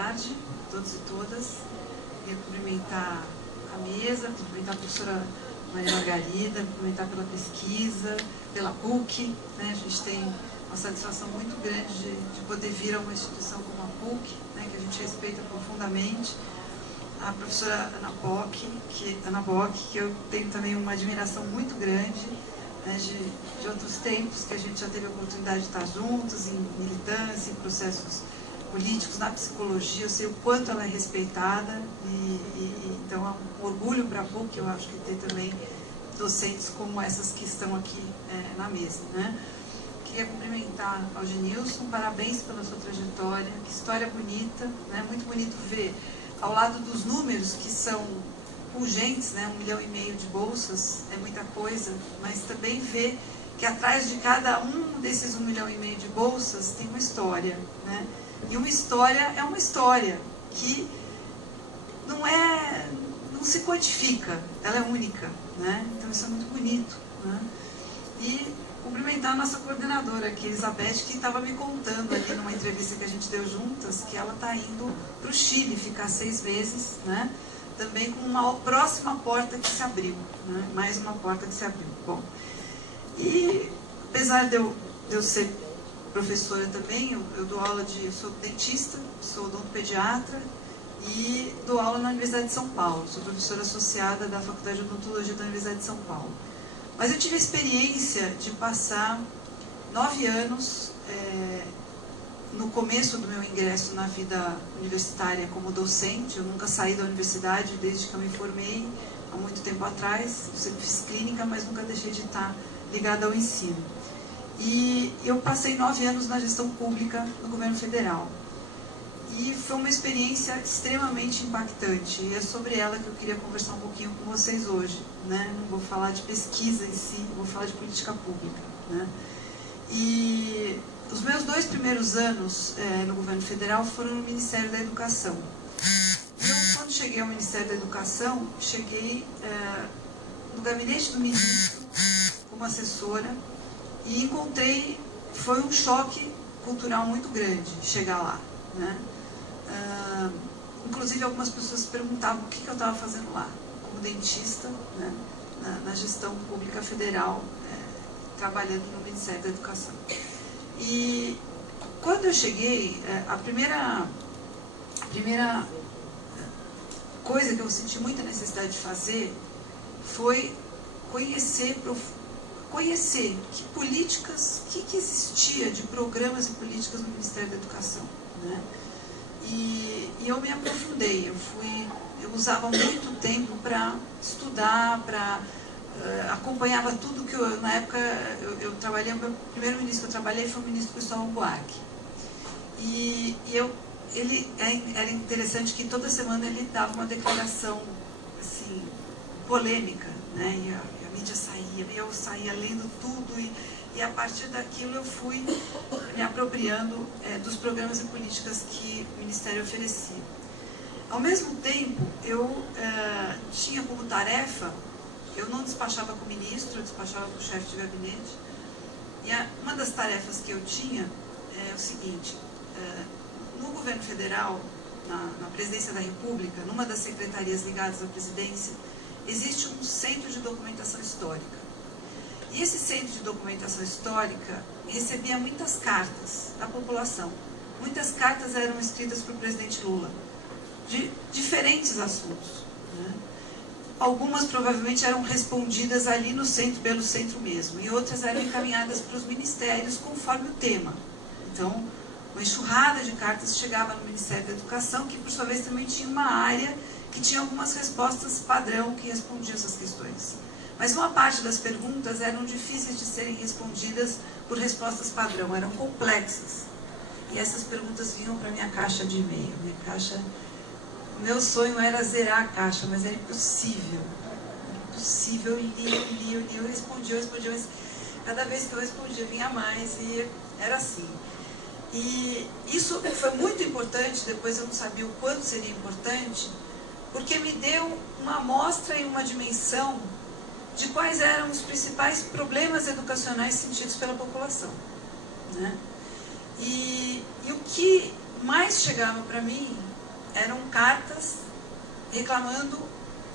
tarde, todos e todas. Queria cumprimentar a mesa, cumprimentar a professora Maria Margarida, cumprimentar pela pesquisa, pela PUC, né? A gente tem uma satisfação muito grande de poder vir a uma instituição como a PUC, né? Que a gente respeita profundamente. A professora Ana Bock, que eu tenho também uma admiração muito grande, né? de outros tempos que a gente já teve a oportunidade de estar juntos, em militância, em processos políticos, na psicologia. Eu sei o quanto ela é respeitada, então é um orgulho para a PUC, eu acho que ter também docentes como essas que estão aqui na mesa, né? Queria cumprimentar ao Genilson, parabéns pela sua trajetória, que história bonita, né? Muito bonito ver, ao lado dos números que são pungentes, né? 1,5 milhão de bolsas é muita coisa, mas também ver que atrás de cada um desses 1,5 milhão de bolsas tem uma história, né? E uma história é uma história que não se quantifica, ela é única, né? Então isso é muito bonito, né? E cumprimentar a nossa coordenadora aqui, Elizabeth, que estava me contando ali numa entrevista que a gente deu juntas, que ela está indo para o Chile ficar 6 meses, né? Também com uma próxima porta que se abriu, né? Mais uma porta que se abriu. Bom, e apesar de eu ser professora também, eu dou aula eu sou dentista, sou odontopediatra e dou aula na Universidade de São Paulo. Sou professora associada da Faculdade de Odontologia da Universidade de São Paulo. Mas eu tive a experiência de passar 9 anos no começo do meu ingresso na vida universitária como docente. Eu nunca saí da universidade desde que eu me formei, há muito tempo atrás. Eu sempre fiz clínica, mas nunca deixei de estar ligada ao ensino. E eu passei 9 anos na gestão pública no governo federal. E foi uma experiência extremamente impactante. E é sobre ela que eu queria conversar um pouquinho com vocês hoje, né? Não vou falar de pesquisa em si, vou falar de política pública, né? E os meus 2 primeiros anos no governo federal foram no Ministério da Educação. Eu, quando cheguei ao Ministério da Educação, cheguei no gabinete do ministro como assessora e encontrei, foi um choque cultural muito grande chegar lá, né? Inclusive algumas pessoas perguntavam o que eu estava fazendo lá, como dentista, né? na gestão pública federal, trabalhando no Ministério da Educação. E quando eu cheguei, a primeira coisa que eu senti muita necessidade de fazer foi conhecer que políticas, que existia de programas e políticas no Ministério da Educação, né? E eu me aprofundei, eu usava muito tempo para estudar, acompanhava tudo que na época eu trabalhei, o meu primeiro ministro que eu trabalhei foi o ministro Cristóvão Buarque. Ele era interessante que toda semana ele dava uma declaração assim, polêmica, né? E a mídia saía, e eu saía lendo tudo, e a partir daquilo eu fui me apropriando dos programas e políticas que o Ministério oferecia. Ao mesmo tempo, eu tinha como tarefa, eu não despachava com o ministro, eu despachava com o chefe de gabinete, e uma das tarefas que eu tinha é o seguinte: no governo federal, na presidência da República, numa das secretarias ligadas à presidência, existe um centro de documentação histórica. E esse centro de documentação histórica recebia muitas cartas da população. Muitas cartas eram escritas para o presidente Lula, de diferentes assuntos, né? Algumas provavelmente eram respondidas ali no centro, pelo centro mesmo, e outras eram encaminhadas para os ministérios conforme o tema. Então, uma enxurrada de cartas chegava no Ministério da Educação, que por sua vez também tinha uma área que tinha algumas respostas padrão que respondiam essas questões. Mas uma parte das perguntas eram difíceis de serem respondidas por respostas padrão, eram complexas. E essas perguntas vinham para a minha caixa de e-mail. Meu sonho era zerar a caixa, mas era impossível. Impossível, eu lia, eu respondia, mas cada vez que eu respondia vinha mais, e era assim. E isso foi muito importante, depois eu não sabia o quanto seria importante, porque me deu uma amostra e uma dimensão de quais eram os principais problemas educacionais sentidos pela população, né? E o que mais chegava para mim eram cartas reclamando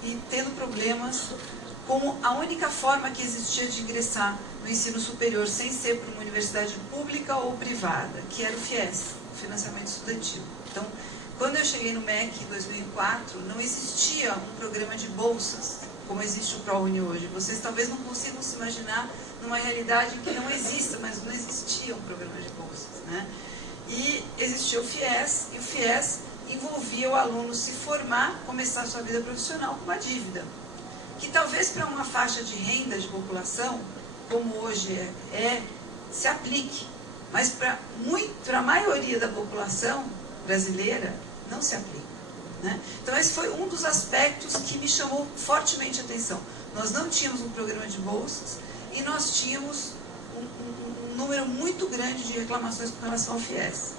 e tendo problemas como a única forma que existia de ingressar no ensino superior sem ser por uma universidade pública ou privada, que era o FIES, o financiamento estudantil. Então, quando eu cheguei no MEC em 2004, não existia um programa de bolsas, como existe o ProUni hoje. Vocês talvez não consigam se imaginar numa realidade em que não exista, mas não existia um programa de bolsas, né? E existia o FIES, e o FIES envolvia o aluno se formar, começar a sua vida profissional com uma dívida, que talvez para uma faixa de renda de população, como hoje se aplique, mas para a maioria da população brasileira não se aplica, né? Então esse foi um dos aspectos que me chamou fortemente a atenção. Nós não tínhamos um programa de bolsas e nós tínhamos um número muito grande de reclamações com relação ao FIES.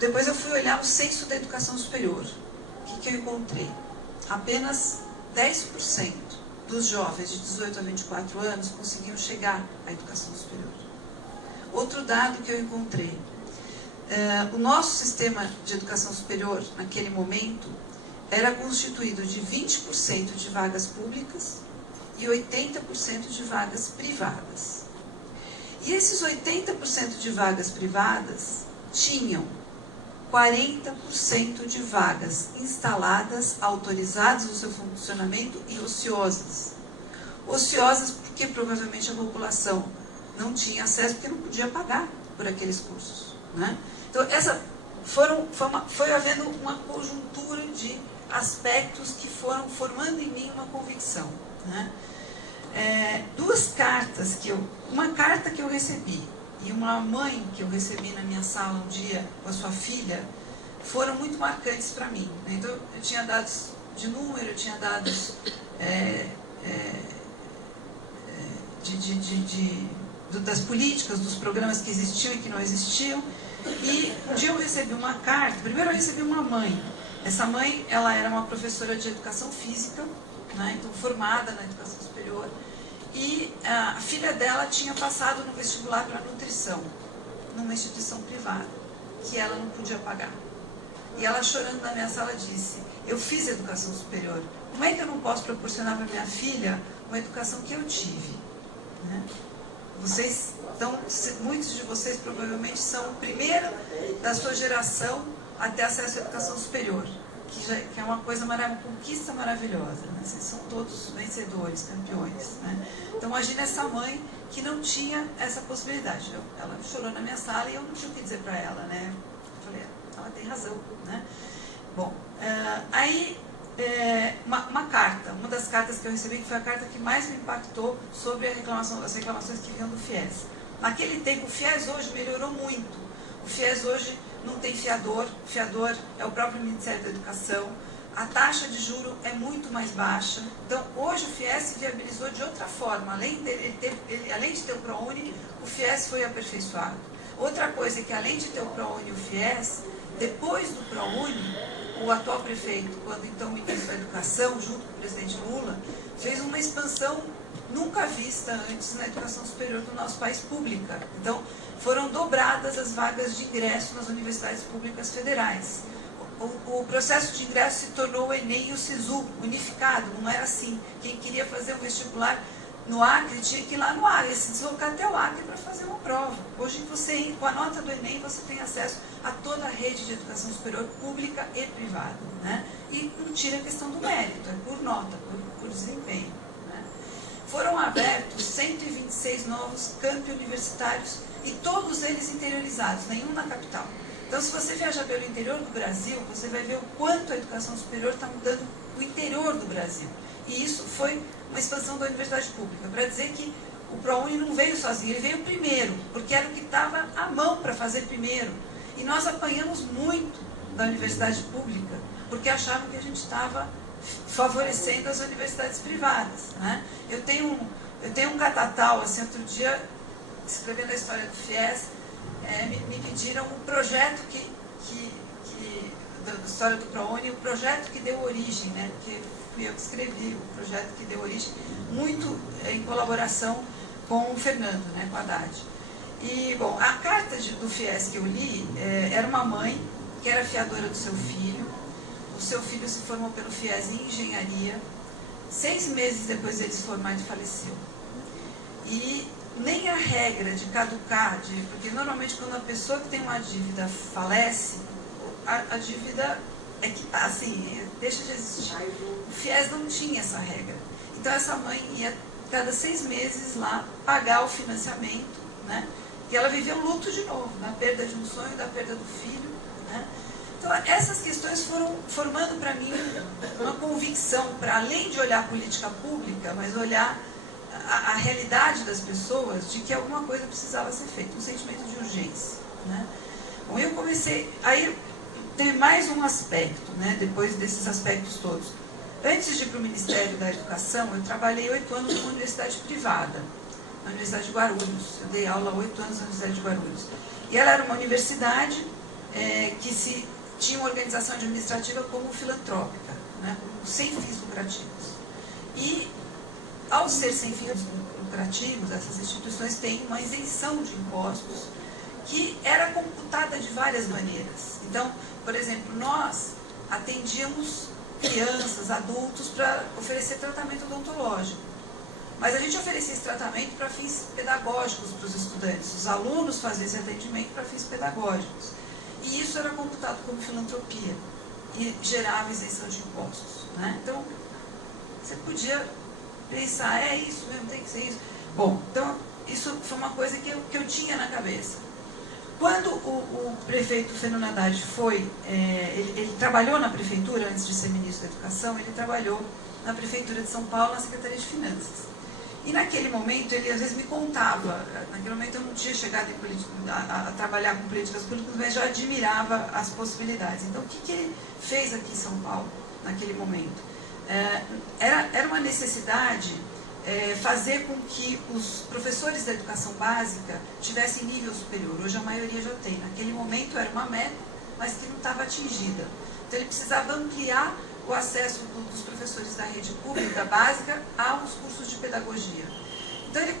Depois eu fui olhar o censo da educação superior. O que eu encontrei? Apenas 10% dos jovens de 18 a 24 anos conseguiam chegar à educação superior. Outro dado que eu encontrei, o nosso sistema de educação superior, naquele momento, era constituído de 20% de vagas públicas e 80% de vagas privadas. E esses 80% de vagas privadas tinham 40% de vagas instaladas, autorizadas no seu funcionamento e ociosas. Ociosas porque provavelmente a população não tinha acesso, porque não podia pagar por aqueles cursos, né? Então, foi havendo uma conjuntura de aspectos que foram formando em mim uma convicção, né? Uma carta que eu recebi e uma mãe que eu recebi na minha sala um dia com a sua filha foram muito marcantes para mim, né? Então, eu tinha dados de número, eu tinha dados das políticas, dos programas que existiam e que não existiam. E um dia eu recebi uma carta. Primeiro eu recebi uma mãe. Essa mãe, ela era uma professora de educação física, né? Então formada na educação superior, e a filha dela tinha passado no vestibular para nutrição, numa instituição privada, que ela não podia pagar. E ela, chorando na minha sala, disse: eu fiz educação superior, como é que eu não posso proporcionar para minha filha uma educação que eu tive, né? Muitos de vocês provavelmente são o primeiro da sua geração a ter acesso à educação superior, que é uma coisa uma conquista maravilhosa, né? Vocês são todos vencedores, campeões, né? Então imagina essa mãe que não tinha essa possibilidade. Ela chorou na minha sala e eu não tinha o que dizer para ela, né? Eu falei, ela tem razão, né? Bom, uma das cartas que eu recebi, que foi a carta que mais me impactou sobre as reclamações que vinham do FIES. Naquele tempo, o FIES hoje melhorou muito. O FIES hoje não tem fiador, o fiador é o próprio Ministério da Educação, a taxa de juro é muito mais baixa. Então, hoje o FIES se viabilizou de outra forma. Além de ter o ProUni, o FIES foi aperfeiçoado. Outra coisa é que, além de ter o ProUni e o FIES, depois do ProUni, o atual prefeito, quando então ministro da Educação, junto com o presidente Lula, fez uma expansão nunca vista antes na educação superior do nosso país pública. Então, foram dobradas as vagas de ingresso nas universidades públicas federais. O processo de ingresso se tornou o Enem e o SISU, unificado, não era assim. Quem queria fazer um vestibular no Acre tinha que ir lá no Acre, se deslocar até o Acre para fazer uma prova. Hoje, você, com a nota do Enem, você tem acesso a toda a rede de educação superior pública e privada, né? E não tira a questão do mérito, é por nota, por desempenho, né? Foram abertos 126 novos campi universitários e todos eles interiorizados, nenhum na capital. Então, se você viajar pelo interior do Brasil, você vai ver o quanto a educação superior está mudando o interior do Brasil. E isso foi uma expansão da universidade pública, para dizer que o ProUni não veio sozinho, ele veio primeiro, porque era o que estava à mão para fazer primeiro. E nós apanhamos muito da universidade pública, porque achavam que a gente estava favorecendo as universidades privadas, né? Eu tenho um catatal, assim, outro dia, escrevendo a história do FIES, me pediram um projeto da história do ProUni, o projeto que deu origem, né? Porque fui eu que escrevi o projeto que deu origem, muito em colaboração com o Fernando, né? Com a Haddad. E, bom, a carta do FIES que eu li era uma mãe que era fiadora do seu filho. O seu filho se formou pelo FIES em engenharia. 6 meses depois dele se formar, ele faleceu. E nem a regra de caducar, porque normalmente quando a pessoa que tem uma dívida falece, a dívida é que tá assim, deixa de existir. O FIES não tinha essa regra. Então essa mãe ia cada 6 meses lá pagar o financiamento, né? E ela vivia um luto de novo, da perda de um sonho, da perda do filho, né? Então essas questões foram formando para mim uma convicção, para além de olhar a política pública, mas olhar a realidade das pessoas, de que alguma coisa precisava ser feita, um sentimento de urgência, né? Bom, eu comecei, aí tem mais um aspecto, né, depois desses aspectos todos. Antes de ir para o Ministério da Educação, eu trabalhei 8 anos numa universidade privada, na Universidade de Guarulhos. Eu dei aula há 8 anos na Universidade de Guarulhos. E ela era uma universidade que tinha uma organização administrativa como filantrópica, né, sem fins lucrativos. E, ao ser sem fins lucrativos, essas instituições têm uma isenção de impostos que era computada de várias maneiras. Então, por exemplo, nós atendíamos crianças, adultos, para oferecer tratamento odontológico. Mas a gente oferecia esse tratamento para fins pedagógicos para os estudantes. Os alunos faziam esse atendimento para fins pedagógicos. E isso era computado como filantropia e gerava isenção de impostos, né? Então, você podia pensar, é isso mesmo, tem que ser isso. Bom, então, isso foi uma coisa que eu tinha na cabeça. Quando o prefeito Fernando Haddad foi, ele trabalhou na prefeitura, antes de ser ministro da Educação, ele trabalhou na prefeitura de São Paulo, na Secretaria de Finanças. E naquele momento, ele às vezes me contava, naquele momento eu não tinha chegado a trabalhar com políticas públicas, mas já admirava as possibilidades. Então, o que ele fez aqui em São Paulo, naquele momento? Era uma necessidade fazer com que os professores da educação básica tivessem nível superior. Hoje a maioria já tem. Naquele momento era uma meta, mas que não estava atingida. Então ele precisava ampliar o acesso dos professores da rede pública básica aos cursos de pedagogia. Então ele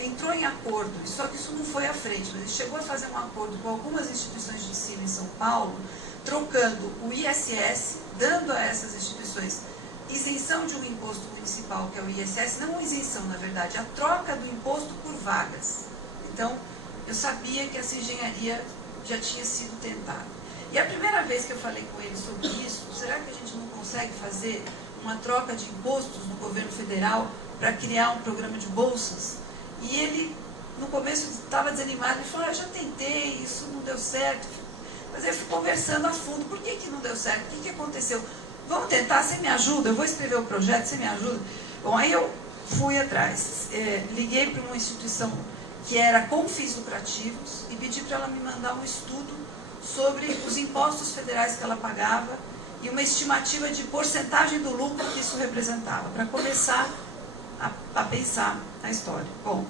entrou em acordo, só que isso não foi à frente, mas ele chegou a fazer um acordo com algumas instituições de ensino em São Paulo, trocando o ISS, dando a essas instituições isenção de um imposto municipal, que é o ISS, não uma isenção, na verdade, a troca do imposto por vagas. Então, eu sabia que essa engenharia já tinha sido tentada. E a primeira vez que eu falei com ele sobre isso, será que a gente não consegue fazer uma troca de impostos no governo federal para criar um programa de bolsas? E ele, no começo, estava desanimado, ele falou, eu já tentei, isso não deu certo. Mas eu fui conversando a fundo, por que não deu certo? O que aconteceu? Vamos tentar, você me ajuda? Eu vou escrever o projeto, você me ajuda? Bom, aí eu fui atrás, liguei para uma instituição que era com fins lucrativos e pedi para ela me mandar um estudo sobre os impostos federais que ela pagava e uma estimativa de porcentagem do lucro que isso representava, para começar a pensar na história. Bom,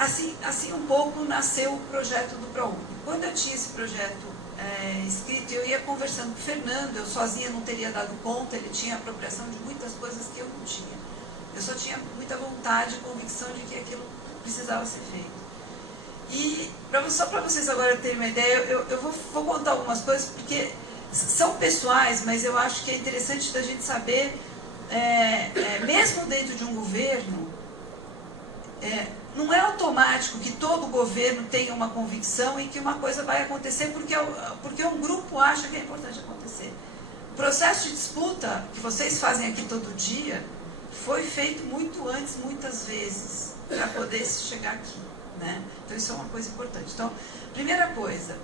assim um pouco nasceu o projeto do ProUni. Quando eu tinha esse projeto escrito, eu ia conversando com o Fernando, eu sozinha não teria dado conta, ele tinha apropriação de muitas coisas que eu não tinha. Eu só tinha muita vontade e convicção de que aquilo precisava ser feito. E só para vocês agora terem uma ideia, eu vou contar algumas coisas, porque são pessoais, mas eu acho que é interessante da gente saber, mesmo dentro de um governo, não é automático que todo governo tenha uma convicção e que uma coisa vai acontecer porque um grupo acha que é importante acontecer. O processo de disputa que vocês fazem aqui todo dia foi feito muito antes, muitas vezes, para poder chegar aqui, né? Então isso é uma coisa importante. Então, primeira coisa,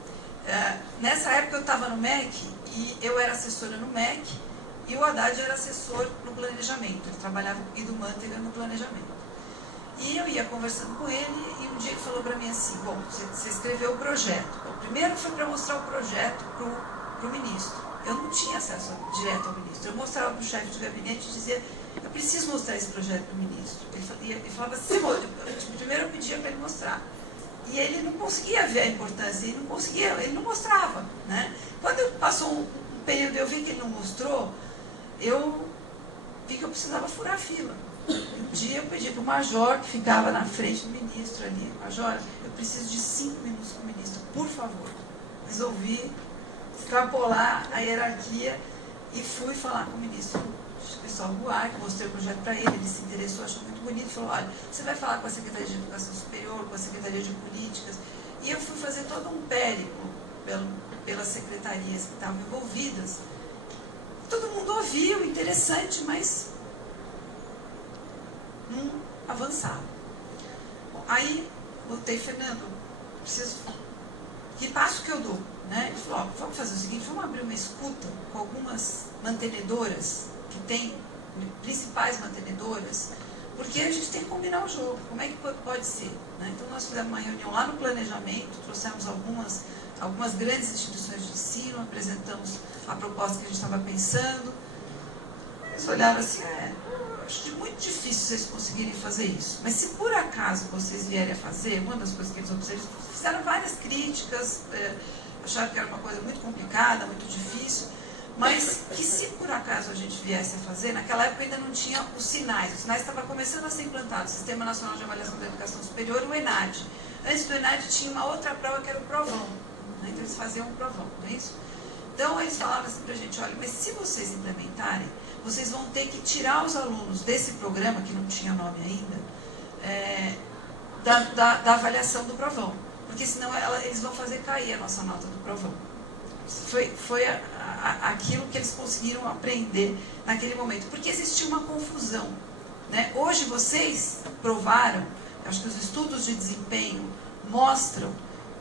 nessa época eu estava no MEC e eu era assessora no MEC e o Haddad era assessor no planejamento. Ele trabalhava com o Guido Mantega no planejamento. E eu ia conversando com ele e um dia ele falou para mim assim, bom, você escreveu o projeto. Bom, primeiro foi para mostrar o projeto para o ministro. Eu não tinha acesso direto ao ministro. Eu mostrava para o chefe de gabinete e dizia, eu preciso mostrar esse projeto para o ministro. Ele falava assim, primeiro eu pedia para ele mostrar. E ele não conseguia ver a importância, ele não mostrava, né? Quando passou um período e eu vi que ele não mostrou, eu vi que eu precisava furar a fila. Um dia eu pedi para o major, que ficava na frente do ministro ali, major, eu preciso de 5 minutos com o ministro, por favor. Resolvi extrapolar a hierarquia e fui falar com o ministro Cristóvão Buarque, mostrei o projeto para ele se interessou, achou muito bonito, falou, olha, você vai falar com a Secretaria de Educação Superior, com a Secretaria de Políticas, e eu fui fazer todo um périplo pelas secretarias que estavam envolvidas. Todo mundo ouviu, interessante, mas não avançava. Bom, aí, voltei, Fernando, preciso... Que passo que eu dou? Né? Ele falou, ó, vamos fazer o seguinte, vamos abrir uma escuta com algumas mantenedoras, que tem principais mantenedoras, porque a gente tem que combinar o jogo. Como é que pode ser? Né? Então, nós fizemos uma reunião lá no planejamento, trouxemos algumas grandes instituições de ensino, apresentamos a proposta que a gente estava pensando. Eles olharam assim, acho muito difícil vocês conseguirem fazer isso. Mas se por acaso vocês vierem a fazer, uma das coisas que eles observaram, fizeram várias críticas, acharam que era uma coisa muito complicada, muito difícil, mas que se por acaso a gente viesse a fazer, naquela época ainda não tinha os sinais estavam começando a ser implantados, o Sistema Nacional de Avaliação da Educação Superior, o ENAD. Antes do ENAD tinha uma outra prova que era o Provão, né? Então eles faziam um Provão, não é isso? Então eles falavam assim pra gente, olha, mas se vocês implementarem, vocês vão ter que tirar os alunos desse programa, que não tinha nome ainda, da avaliação do Provão, porque senão eles vão fazer cair a nossa nota do Provão. Foi aquilo que eles conseguiram aprender naquele momento, porque existia uma confusão, né? Hoje vocês provaram, acho que os estudos de desempenho mostram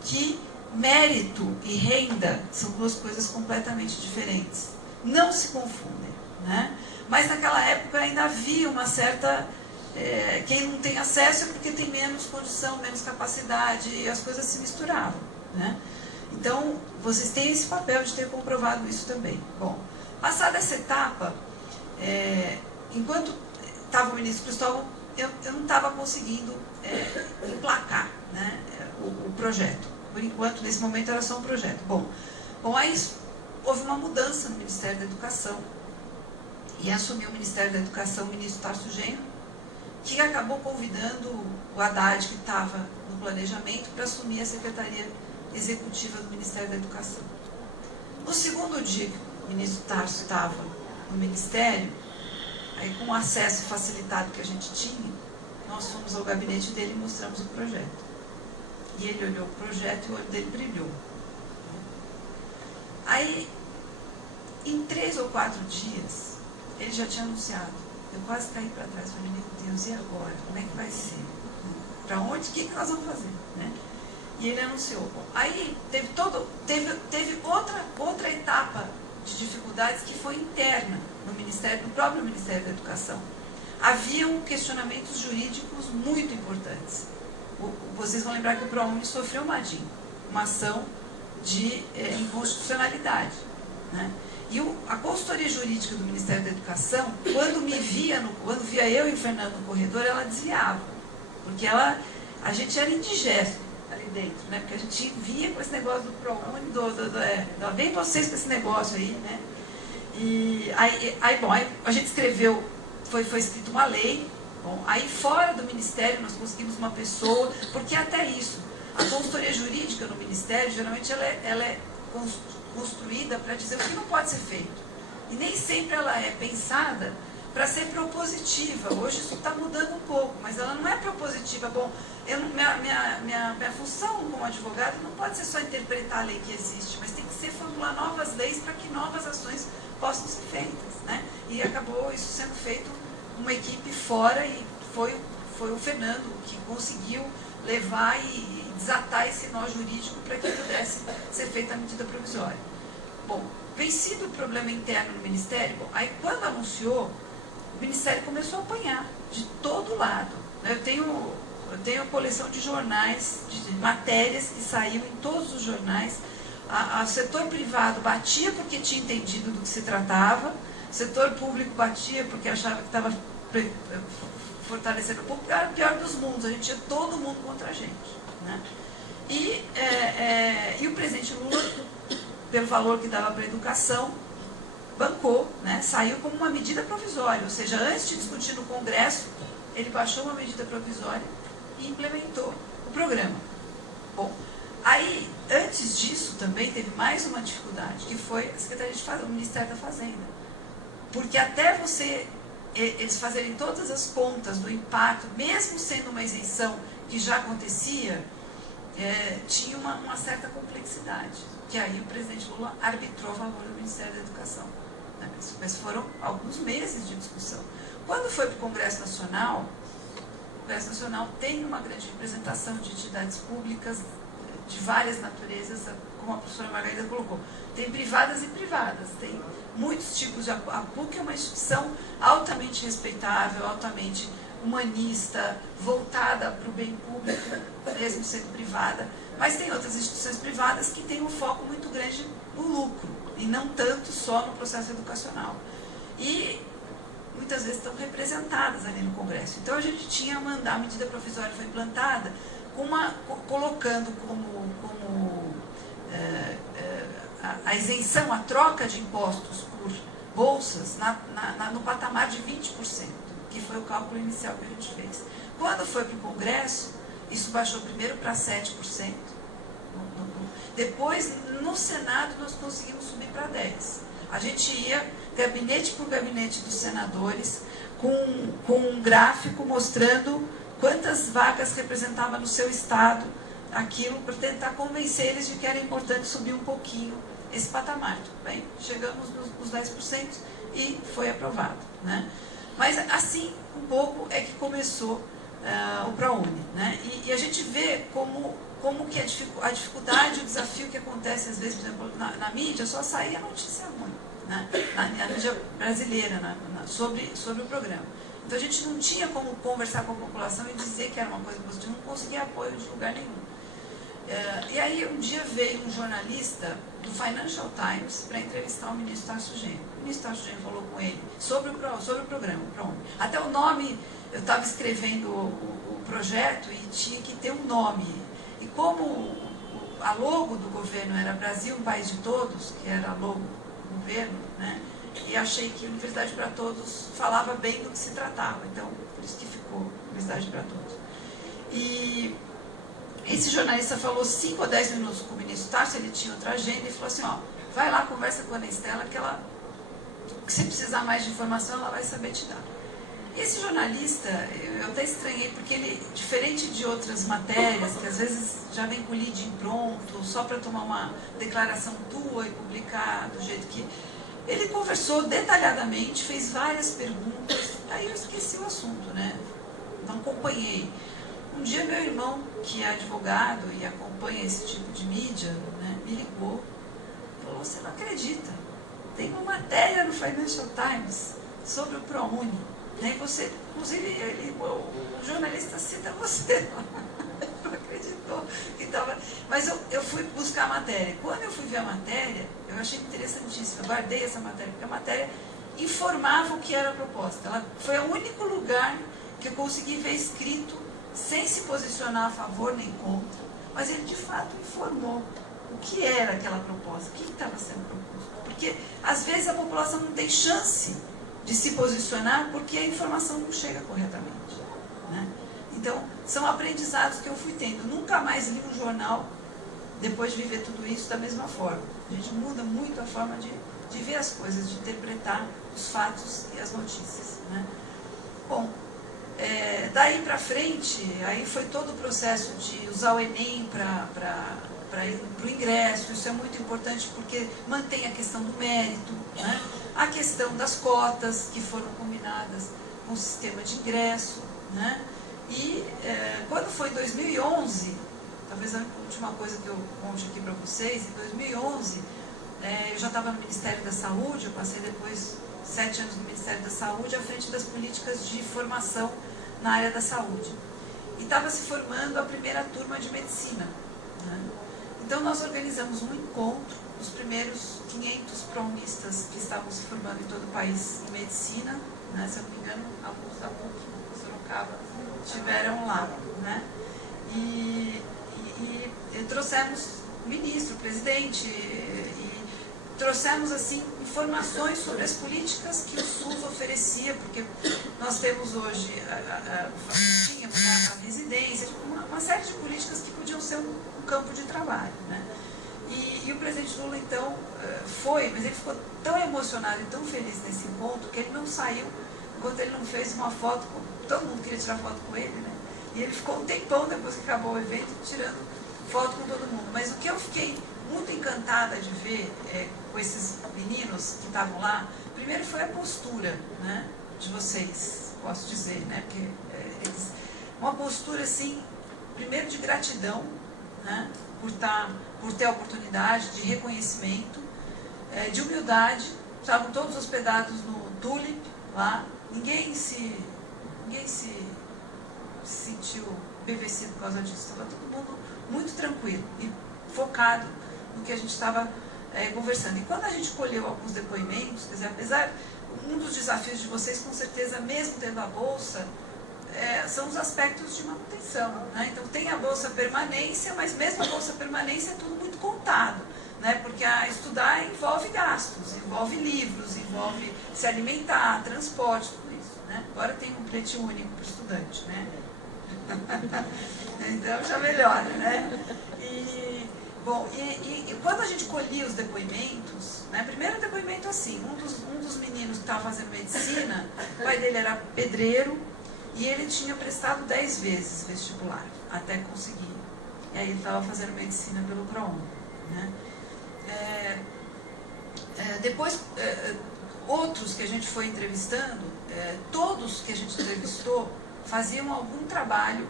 que mérito e renda são duas coisas completamente diferentes. Não se confundem, né? Mas naquela época ainda havia uma certa... quem não tem acesso é porque tem menos condição, menos capacidade, e as coisas se misturavam, né? Então, vocês têm esse papel de ter comprovado isso também. Bom, passada essa etapa, enquanto estava o ministro Cristóvão, eu não estava conseguindo emplacar, né, o projeto. Por enquanto, nesse momento, era só um projeto. Bom, aí houve uma mudança no Ministério da Educação, e assumiu o Ministério da Educação o ministro Tarso Genro, que acabou convidando o Haddad, que estava no planejamento, para assumir a Secretaria Executiva do Ministério da Educação. No segundo dia que o ministro Tarso estava no Ministério, aí com o acesso facilitado que a gente tinha, nós fomos ao gabinete dele e mostramos o projeto. E ele olhou o projeto e o olho dele brilhou. Aí, em 3 ou 4 dias, ele já tinha anunciado. Eu quase caí para trás, falei, meu Deus, e agora? Como é que vai ser? Para onde? O que nós vamos fazer? Né? E ele anunciou. Bom, aí teve outra etapa de dificuldades que foi interna no próprio Ministério da Educação. Haviam questionamentos jurídicos muito importantes. Vocês vão lembrar que o ProUni sofreu uma ação de inconstitucionalidade, né? E a consultoria jurídica do Ministério da Educação, quando via eu e o Fernando no corredor, ela desviava, porque a gente era indigesto ali dentro, né? Porque a gente via com esse negócio do ProUni, vem vocês com esse negócio aí, né? E aí a gente escreveu, foi escrita uma lei. Bom, aí fora do Ministério nós conseguimos uma pessoa, porque até isso, a consultoria jurídica no Ministério, geralmente ela é construída para dizer o que não pode ser feito. E nem sempre ela é pensada para ser propositiva. Hoje isso está mudando um pouco, mas ela não é propositiva. Bom, minha função como advogado não pode ser só interpretar a lei que existe, mas tem que ser formular novas leis para que novas ações possam ser feitas, né? E acabou isso sendo feito uma equipe fora, e foi o Fernando que conseguiu levar e desatar esse nó jurídico para que pudesse ser feita a medida provisória. Bom, vencido o problema interno no Ministério, aí quando anunciou, o Ministério começou a apanhar de todo lado. Eu tenho coleção de jornais, de matérias que saíam em todos os jornais. O setor privado batia porque tinha entendido do que se tratava, o setor público batia porque achava que estava fortalecendo o público. Era o pior dos mundos, a gente tinha todo mundo contra a gente, né? E o presidente Lula, pelo valor que dava para a educação, bancou, né, saiu como uma medida provisória, ou seja, antes de discutir no Congresso, ele baixou uma medida provisória e implementou o programa. Bom, aí, antes disso, também teve mais uma dificuldade, que foi a Secretaria de Fazenda, o Ministério da Fazenda. Porque até eles fazerem todas as contas do impacto, mesmo sendo uma isenção que já acontecia, tinha uma certa complexidade, que aí o presidente Lula arbitrou a favor do Ministério da Educação. Né? Mas foram alguns meses de discussão. Quando foi para o Congresso Nacional tem uma grande representação de entidades públicas de várias naturezas, como a professora Margarida colocou. Tem privadas e privadas, tem muitos tipos de... A PUC é uma instituição altamente respeitável, altamente humanista, voltada para o bem público, mesmo sendo privada, mas tem outras instituições privadas que têm um foco muito grande no lucro, e não tanto só no processo educacional. E muitas vezes estão representadas ali no Congresso. Então a gente tinha a medida provisória foi implantada, colocando como a isenção, a troca de impostos por bolsas no patamar de 20%, que foi o cálculo inicial que a gente fez. Quando foi para o Congresso, isso baixou primeiro para 7%. Depois, no Senado, nós conseguimos subir para 10%. A gente ia gabinete por gabinete dos senadores com um gráfico mostrando quantas vagas representava no seu estado aquilo, para tentar convencer eles de que era importante subir um pouquinho esse patamar. Bem, chegamos nos 10% e foi aprovado. Né? Mas assim, um pouco é que começou o ProUni. Né? E a gente vê como que a dificuldade, o desafio que acontece às vezes, por exemplo, na mídia, só saía notícia ruim, né? na mídia brasileira, sobre o programa. Então a gente não tinha como conversar com a população e dizer que era uma coisa positiva, não conseguia apoio de lugar nenhum. E aí um dia veio um jornalista do Financial Times para entrevistar o ministro Tarso Genro. O ministro Tarso Genro falou com ele sobre o programa. Até o nome, eu estava escrevendo o projeto e tinha que ter um nome. E como a logo do governo era Brasil, um país de todos, que era a logo do governo, né? E achei que Universidade para Todos falava bem do que se tratava. Então, por isso que ficou Universidade para Todos. E esse jornalista falou 5 ou 10 minutos com o ministro Tarso, ele tinha outra agenda, e falou assim, ó, vai lá, conversa com a Ana Estela, que se precisar mais de informação, ela vai saber te dar. E esse jornalista, eu até estranhei, porque ele, diferente de outras matérias, que às vezes já vem com o lead pronto, só para tomar uma declaração tua e publicar do jeito que... Ele conversou detalhadamente, fez várias perguntas, aí eu esqueci o assunto, né? Não acompanhei. Um dia meu irmão, que é advogado e acompanha esse tipo de mídia, né, me ligou, falou, você não acredita, tem uma matéria no Financial Times sobre o ProUni, né? Você, inclusive, o jornalista cita você. Não acreditou que estava... Mas eu fui buscar a matéria. Quando eu fui ver a matéria, eu achei interessantíssima. Eu guardei essa matéria, porque a matéria informava o que era a proposta. Ela foi o único lugar que eu consegui ver escrito, sem se posicionar a favor nem contra, mas ele de fato informou o que era aquela proposta, o que estava sendo proposto. Porque às vezes a população não tem chance de se posicionar porque a informação não chega corretamente. Né? Então, são aprendizados que eu fui tendo. Nunca mais li um jornal depois de viver tudo isso da mesma forma. A gente muda muito a forma de ver as coisas, de interpretar os fatos e as notícias. Né? Bom, daí para frente, aí foi todo o processo de usar o Enem para ir para o ingresso. Isso é muito importante porque mantém a questão do mérito, né? A questão das cotas que foram combinadas com o sistema de ingresso, né? E quando foi em 2011, talvez a última coisa que eu conte aqui para vocês, em 2011, eu já estava no Ministério da Saúde, eu passei depois 7 anos no Ministério da Saúde, à frente das políticas de formação na área da saúde. E estava se formando a primeira turma de medicina. Né? Então nós organizamos um encontro, os primeiros 500 ProUnistas que estavam se formando em todo o país em medicina, né? Se eu não me engano, alguns da PUC, Sorocaba, estiveram lá. Né? E trouxemos o ministro, o presidente, e trouxemos assim informações sobre as políticas que o SUS oferecia, porque nós temos hoje tínhamos a residência, uma série de políticas que podiam ser um campo de trabalho, né? E o presidente Lula, então, foi, mas ele ficou tão emocionado e tão feliz nesse encontro que ele não saiu enquanto ele não fez uma foto, todo mundo queria tirar foto com ele, né? E ele ficou um tempão depois que acabou o evento tirando foto com todo mundo. Mas o que eu fiquei muito encantada de ver com esses meninos que estavam lá, primeiro foi a postura, né, de vocês, posso dizer, né? Porque uma postura assim, primeiro de gratidão, né, por ter a oportunidade de reconhecimento, de humildade. Estavam todos hospedados no Tulip lá, ninguém se sentiu embevecido por causa disso, estava todo mundo muito tranquilo e focado no que a gente estava conversando. E quando a gente colheu alguns depoimentos, quer dizer, apesar, um dos desafios de vocês, com certeza, mesmo tendo a bolsa, são os aspectos de manutenção, né? Então tem a bolsa permanência, mas mesmo a bolsa permanência é tudo muito contado, né? Porque estudar envolve gastos, envolve livros, envolve se alimentar, transporte, tudo isso, né? Agora tem um bilhete único para o estudante, né? Então já melhora, né? Bom, e quando a gente colhia os depoimentos, né? Primeiro depoimento assim, um dos meninos que estava fazendo medicina, o pai dele era pedreiro, e ele tinha prestado 10 vezes vestibular, até conseguir. E aí ele estava fazendo medicina pelo ProUni, né? Depois, outros que a gente foi entrevistando, todos que a gente entrevistou faziam algum trabalho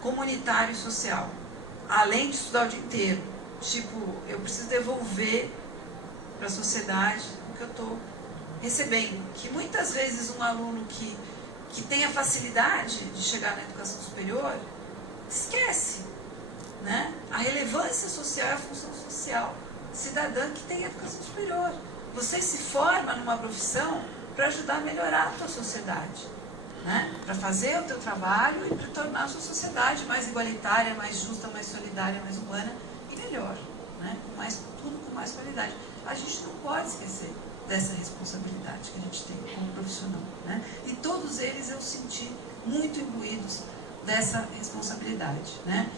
comunitário e social, além de estudar o dia inteiro. Tipo, eu preciso devolver para a sociedade o que eu estou recebendo. Que muitas vezes um aluno que tem a facilidade de chegar na educação superior, esquece, né? A relevância social é a função social cidadã que tem educação superior. Você se forma numa profissão para ajudar a melhorar a tua sociedade, né? Para fazer o teu trabalho e para tornar a sua sociedade mais igualitária, mais justa, mais solidária, mais humana e melhor, né? Tudo com mais qualidade. A gente não pode esquecer dessa responsabilidade que a gente tem como profissional, né? E todos eles eu senti muito imbuídos dessa responsabilidade, né?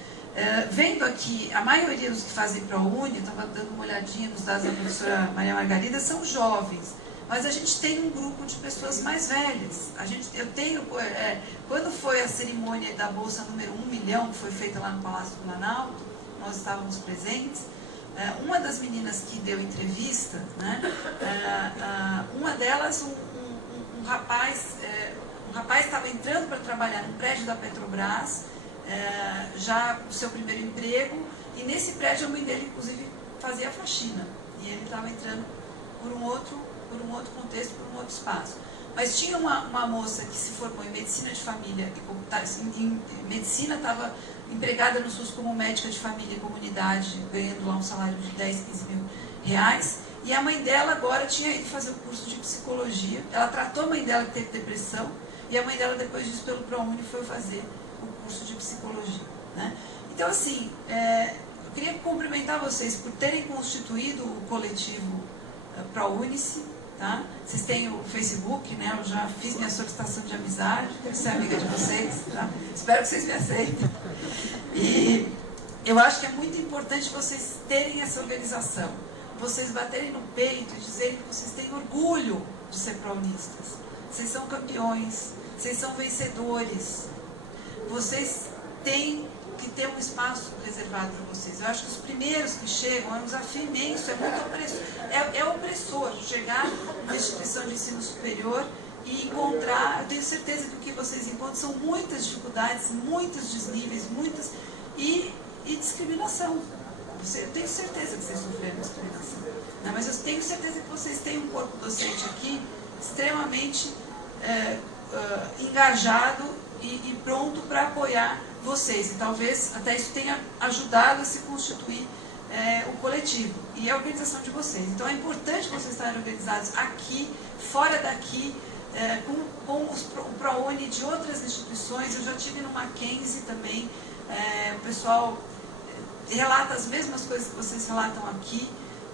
Vendo aqui, a maioria dos que fazem ProUni, eu estava dando uma olhadinha nos dados da professora Maria Margarida, são jovens, mas a gente tem um grupo de pessoas mais velhas. Quando foi a cerimônia da Bolsa número 1 milhão, que foi feita lá no Palácio do Planalto, nós estávamos presentes. Uma das meninas que deu entrevista, né, uma delas, um rapaz estava entrando para trabalhar no prédio da Petrobras, já o seu primeiro emprego, e nesse prédio a mãe dele, inclusive, fazia faxina. E ele estava entrando por um outro contexto, por um outro espaço. Mas tinha uma moça que se formou em medicina de família, em medicina, estava empregada no SUS como médica de família e comunidade, ganhando lá um salário de 10, 15 mil reais. E a mãe dela agora tinha ido fazer o curso de psicologia. Ela tratou a mãe dela que teve depressão, e a mãe dela, depois disso, pelo ProUni, foi fazer o curso de psicologia, né? Então, assim, eu queria cumprimentar vocês por terem constituído o coletivo ProUnice, tá? Vocês têm o Facebook, né? Eu já fiz minha solicitação de amizade, quero ser amiga de vocês, tá? Espero que vocês me aceitem. E eu acho que é muito importante vocês terem essa organização, vocês baterem no peito e dizerem que vocês têm orgulho de ser ProUnistas. Vocês são campeões, vocês são vencedores, vocês têm que ter um espaço reservado para vocês. Eu acho que os primeiros que chegam é um desafio imenso, é muito opressor. É opressor chegar na instituição de ensino superior e encontrar, eu tenho certeza que o que vocês encontram são muitas dificuldades, muitos desníveis, e discriminação. Eu tenho certeza que vocês sofreram discriminação. Não, mas eu tenho certeza que vocês têm um corpo docente aqui extremamente engajado e pronto para apoiar vocês. E talvez até isso tenha ajudado a se constituir o coletivo e a organização de vocês. Então é importante vocês estarem organizados aqui, fora daqui, com o ProUni de outras instituições. Eu já estive no Mackenzie também, o pessoal relata as mesmas coisas que vocês relatam aqui,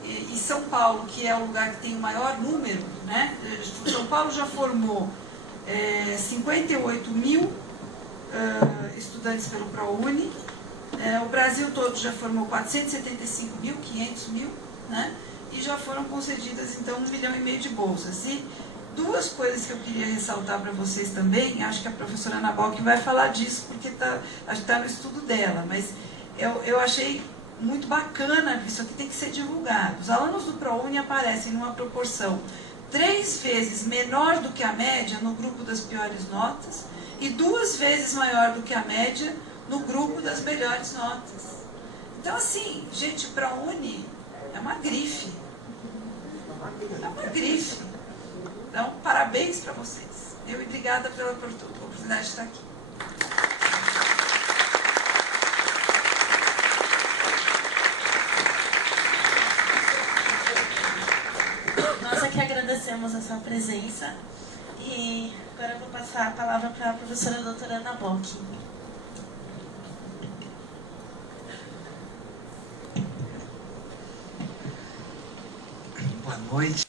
e São Paulo, que é o lugar que tem o maior número, né? São Paulo já formou 58 mil estudantes pelo ProUni, o Brasil todo já formou 475 mil, 500 mil, né? E já foram concedidas, então, 1,5 milhão de bolsas. E duas coisas que eu queria ressaltar para vocês também, acho que a professora Ana Bock vai falar disso, porque acho que está no estudo dela, mas eu achei muito bacana, isso aqui tem que ser divulgado. Os alunos do ProUni aparecem numa proporção 3 vezes menor do que a média no grupo das piores notas e 2 vezes maior do que a média no grupo das melhores notas. Então, assim, gente, ProUni é uma grife. É uma grife. Então, parabéns para vocês. E obrigada pela oportunidade de estar aqui. Nós aqui agradecemos a sua presença e agora eu vou passar a palavra para a professora doutora Ana Bock. Boa noite.